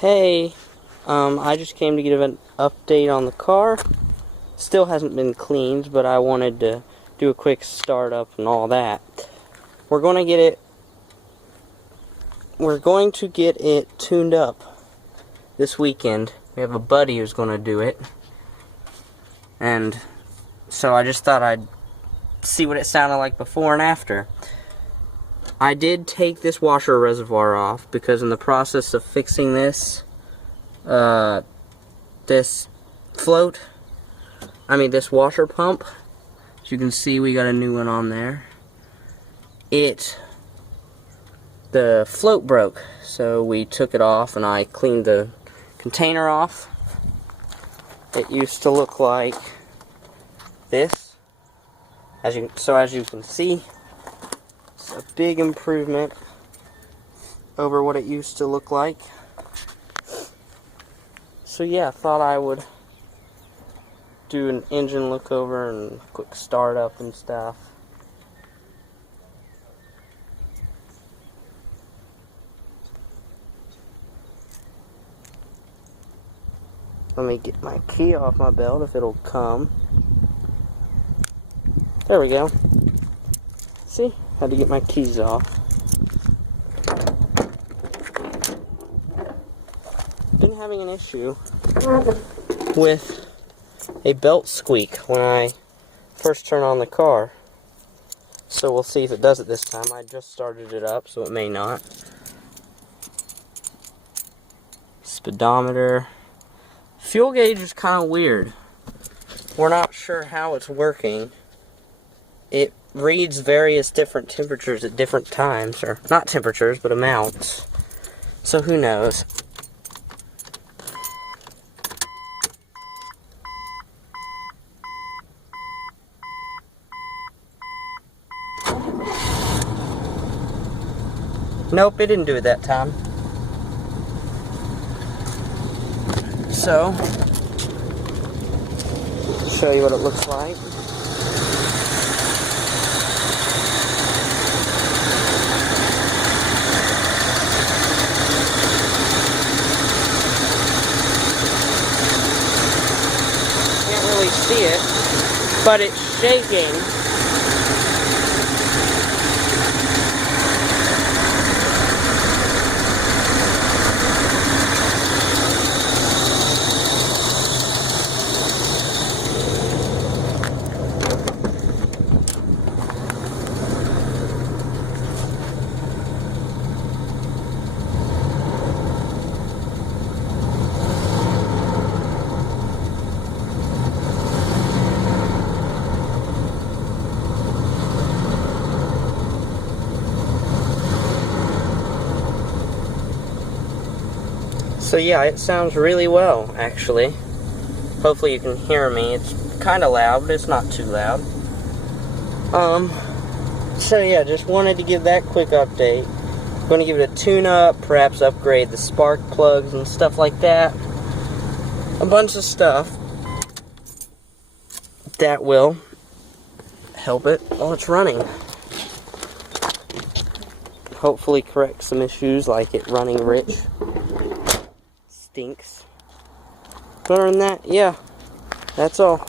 Hey, I just came to give an update on the car. Still hasn't been cleaned, but I wanted to do a quick startup and all that. We're going to get it tuned up this weekend. We have a buddy who's going to do it. And so I just thought I'd see what it sounded like before and after. I did take this washer reservoir off because in the process of fixing this this washer pump, as you can see, we got a new one on there. The float broke, so we took it off and I cleaned the container off. It used to look like this. As you can see, it's a big improvement over what it used to look like. So yeah, I thought I would do an engine look over and quick startup and stuff. Let me get my key off my belt if it'll come. There we go. See? Had to get my keys off. Been having an issue with a belt squeak when I first turn on the car. So we'll see if it does it this time. I just started it up, so it may not. Speedometer. Fuel gauge is kind of weird. We're not sure how it's working. It reads various different temperatures at different times, or not temperatures, but amounts. So who knows? Nope, it didn't do it that time. So, show you what it looks like. Can't really see it, but it's shaking. So yeah, it sounds really well, actually. Hopefully you can hear me. It's kind of loud, but it's not too loud. So yeah, just wanted to give that quick update. Going to give it a tune-up, perhaps upgrade the spark plugs and stuff like that. A bunch of stuff that will help it while it's running. Hopefully correct some issues like it running rich. Stinks. But other than that, yeah, that's all.